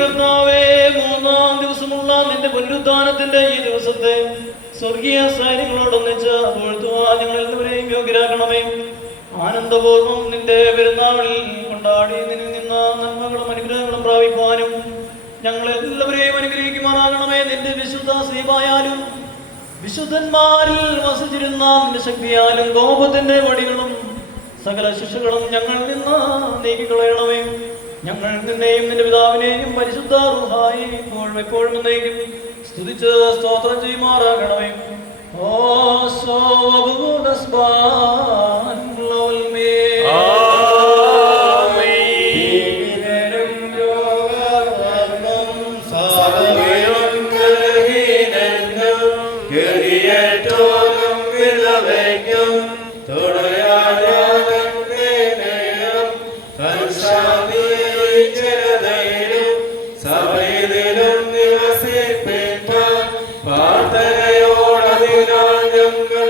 കർത്താവേ, മൂന്നാം ദിവസമുള്ള നിന്റെ പുനരുദ്ധാനത്തിന്റെ ഈ ദിവസത്തെ സ്വർഗീയ സൈന്യങ്ങളോടൊന്നിച്ച് പുകഴ്ത്തുവാൻ ഞങ്ങൾ എല്ലാവരെയും യോഗ്യരാക്കണമേ. ആനന്ദപൂർവ്വം നിന്റെ പെരുന്നാളിൽ കൊണ്ടാടി നിന്നിൽ നിന്ന് നന്മകളും അനുഗ്രഹങ്ങളും പ്രാപിക്കുവാനും ഞങ്ങൾ എല്ലാവരെയും അനുഗ്രഹിക്കുമാറാകണമേ. നിന്റെ വിശുദ്ധ സ്ലീബായാലും വിശുദ്ധന്മാരിൽ വസിച്ചിരുന്ന നിന്റെ ശക്തിയാലും കോപത്തിന്റെ വടികളും സകല ശിക്ഷകളും ഞങ്ങൾ നിന്ന് നീക്കിക്കളയണമേ. ഞങ്ങൾ നിന്നെയും നിന്റെ പിതാവിനെയും പരിശുദ്ധ റൂഹായി ഇപ്പോഴും എപ്പോഴും എന്നേക്കും സ്തുതിച്ച് സ്തോത്രം ചെയ്യുമാറാകണമേ. ഓ പ്രാർത്ഥനയോടതിനാൽ ഞങ്ങൾ